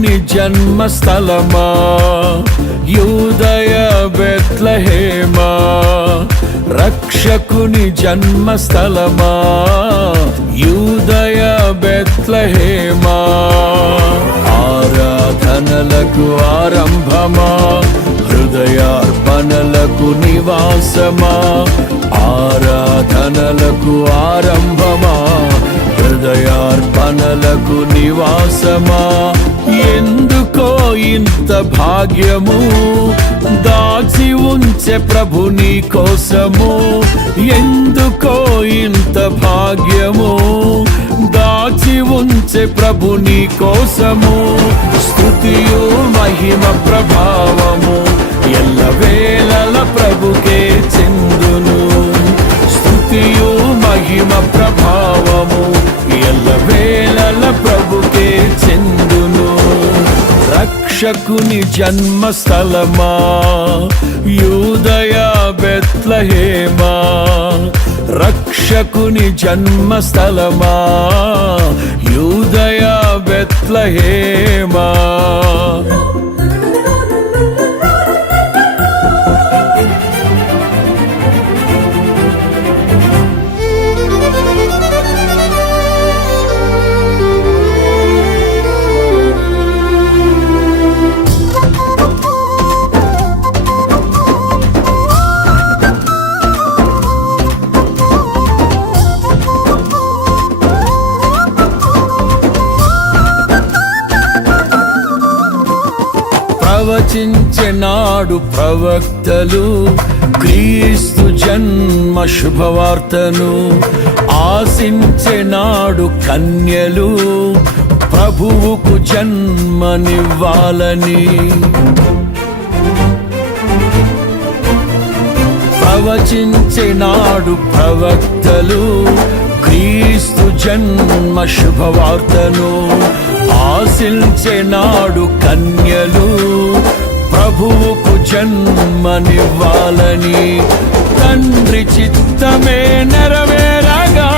రక్షకుని జన్మస్థలమా యూదయ బెత్లెహేమా, రక్షకుని జన్మస్థలమా యూదయ బెత్లెహేమా. ఆరాధనలకు ఆరంభమా, హృదయార్పణలకు నివాసమా, ఆరాధనలకు ఆరంభమా, హృదయార్పణలకు నివాసమా. ఎందుకో ఇంత భాగ్యము దాచి ఉంచే ప్రభు నీ కోసము, ఎందుకో ఇంత భాగ్యము దాచి ఉంచే ప్రభు నీ కోసము. స్తుతియు మహిమ ప్రభావము ఎల్లవేళల ప్రభుకే చెందును, స్తుతియు మహిమ ప్రభావము ఎల్లవేళల ప్రభుకే చెందును. రక్షకుని జన్మస్థలమా యూదయ బెత్లెహేమా, రక్షకుని జన్మస్థలమా యూదయ బెత్లెహేమా. ప్రవచించెనాడు ప్రవక్తలు క్రీస్తు జన్మ శుభవార్తను, ఆశించెనాడు కన్యలు ప్రభువుకు జన్మనివ్వాలని. ప్రవచించెనాడు ప్రవక్తలు క్రీస్తు జన్మ శుభవార్తను, ఆశించెనాడు కన్యలు ప్రభువుకు జన్మనివ్వాలని. తండ్రి చిత్తమే నెరవేరగా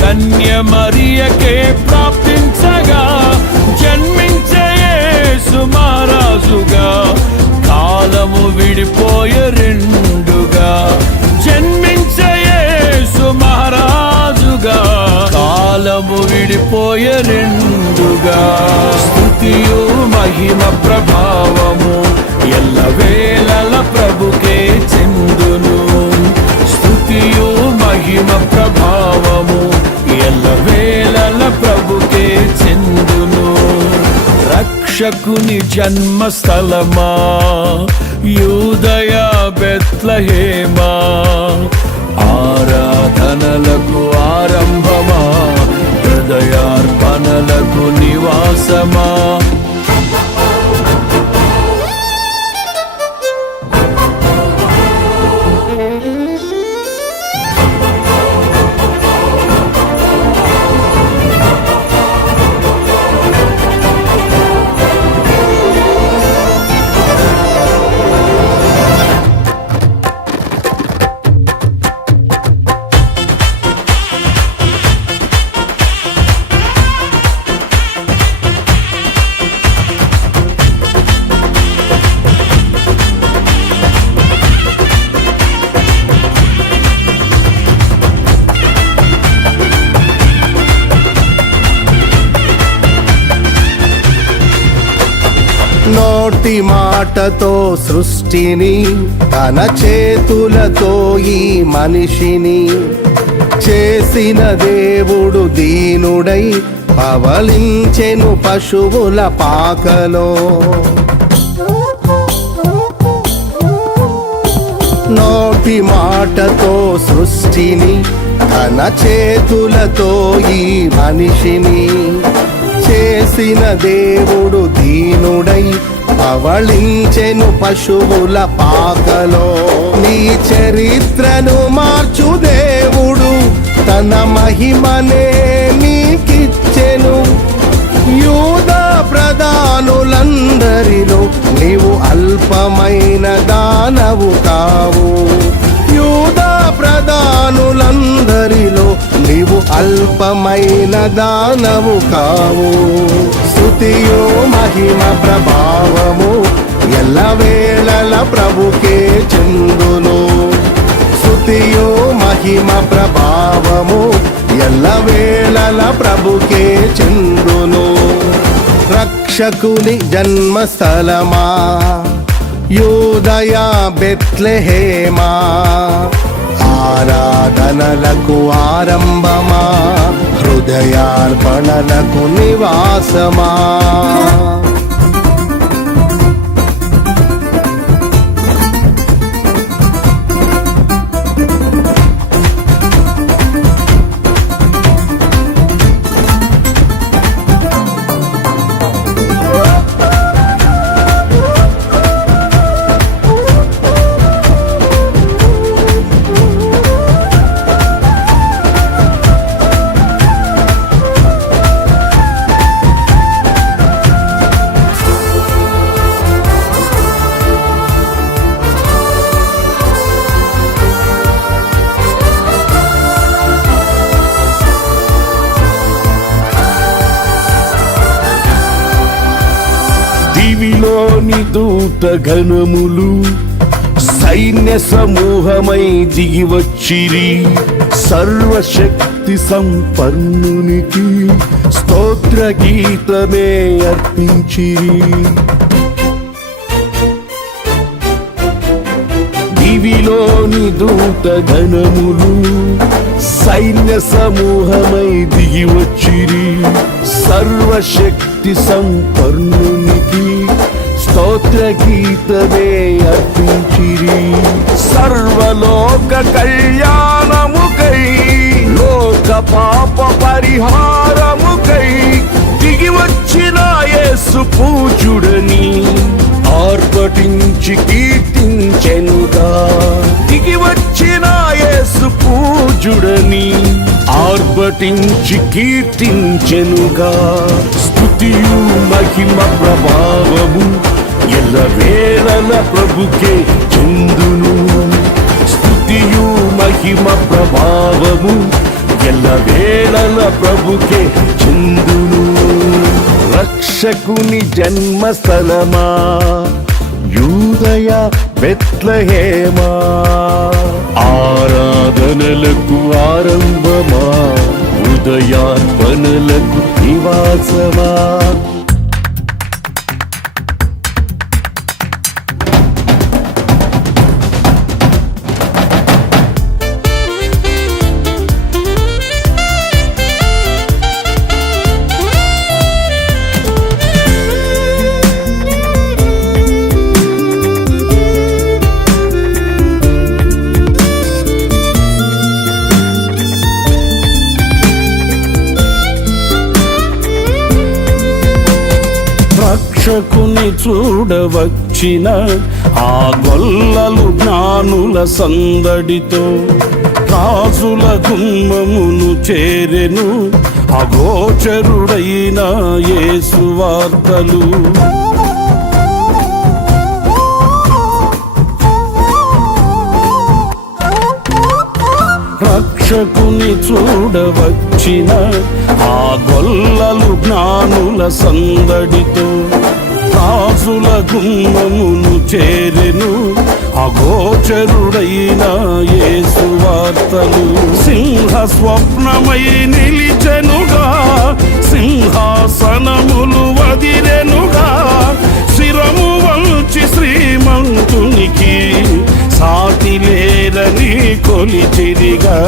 కన్య మరియకే ప్రాప్తించగా, జన్మించే యేసు మహారాజుగా కాలము విడిపోయే రెండుగా, జన్మించే యేసు మహారాజుగా కాలము విడిపోయే రెండుగా. స్తుతియు మహిమ ప్రభావము ఎల్లవేళల ప్రభుకే చెందును, స్తుతియు మహిమ ప్రభావము ఎల్లవేళల ప్రభుకే చెందును. రక్షకుని జన్మస్థలమా యూదయ బెత్లెహేమా, ఆరాధనలకు ఆరంభమా, హృదయార్పణలకు నివాసమా. నోటి మాటతో సృష్టిని, తన చేతులతో ఈ మనిషిని చేసిన దేవుడు దీనుడై పవలించెను పశువుల పాకలో. నోటి మాటతో సృష్టిని, తన చేతులతో ఈ మనిషిని చేసిన దేవుడు దీనుడై పవళించెను పశువుల పాకలో. నీ చరిత్రను మార్చు దేవుడు తన మహిమనే నీకిచ్చెను. యూదా ప్రధానులందరిలో నీవు అల్పమైన దానవు కావు. యూదా ప్రధానులందరిలో నీవు అల్పమైన దానవు కావు. స్తుతియు మహిమ ప్రభావము ఎల్లవేళల ప్రభుకే చెందును. స్తుతియు మహిమ ప్రభావము ఎల్లవేళల ప్రభుకే చెందును. రక్షకుని జన్మస్థలమా, యూదయ బెత్లెహేమా, ఆరాధనలకు ఆరంభమా, హృదయార్పణలకు నివాసమా. దివిలోని దూత గణములు సైన్య సమూహమై దిగి వచ్చిరి. సర్వశక్తి సంపన్నునికి స్తోత్ర గీతమే అర్పించిరి. దివిలోని దూత గణములు సైన్య సమూహమై దిగి వచ్చిరి. సర్వశక్తి సంపన్నునికి స్తోత్ర గీతమే అర్పించిరి. సర్వలోక కళ్యాణముకై లోక పాప పరిహారముకై దిగి వచ్చిన యేసు పూజుడని ఆర్భటించి కీర్తించెనుగా. దిగి వచ్చిన యేసు పూజుడని ఆర్భటించి కీర్తించెనుగా. స్తుతియు మహిమ ప్రభావము ఎల్లవేళల ప్రభుకే చెందును. స్తుతియు మహిమ ప్రభావము ఎల్లవేళల ప్రభుకే చెందును. రక్షకుని జన్మస్థలమా, యూదయ బెత్లెహేమా, ఆరాధనలకు ఆరంభమా, హృదయార్పణలకు నివాసమా. రక్షకుని చూడవచ్చిన ఆ గొల్లలు జ్ఞానుల సందడితో రాజుల గుమ్మమును చేరెను. అగోచరుడైన యేసు వార్తలు. రక్షకుని చూడవచ్చిన ఆ గొల్లలు జ్ఞానుల సందడితో రాజుల గుమ్మమును చేరెను. అగోచరుడైన యేసు వార్తలు. సింహ స్వప్నమై నిలిచెనుగా, సింహాసనములు వదిరెనుగా. శిరము వంచి శ్రీమంతునికి సాటి లేరని కొలిచిరిగా.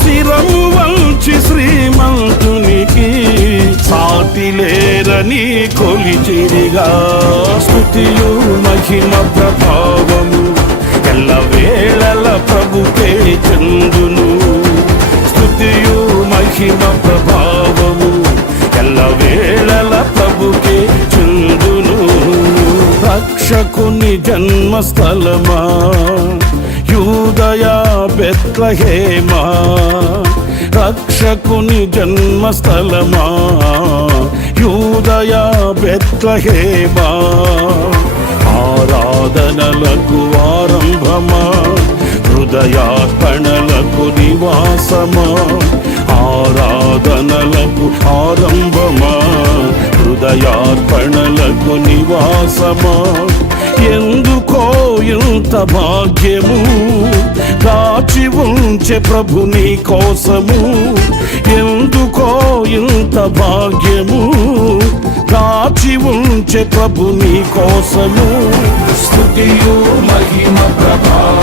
శిరము వంచి శ్రీమంతునికి సాటి లేరని కొలిచిరిగా. స్తుతియు మహిమ ప్రభావము ఎల్లవేళల ప్రభుకే చెందును. స్తుతియు మహిమ ప్రభావము ఎల్లవేళల ప్రభుకే చెందును. రక్షకుని జన్మస్థలమా, యూదయ బెత్లెహేమా, రక్షకుని జన్మస్థలమా, యూదయ బెత్లెహేమా, ఆరాధనలకు ఆరంభమా, హృదయార్పణలకు నివాసమా, ఆరాధనలకు ఆరంభమా, హృదయార్పణలకు నివాసమా. ఎందుకో ఇంత భాగ్యము దాచి ఉంచే ప్రభు నీ కోసము. ఎందుకో ఇంత భాగ్యము దాచి ఉంచే ప్రభు నీ కోసము. స్తుతియు మహిమ ప్రభావ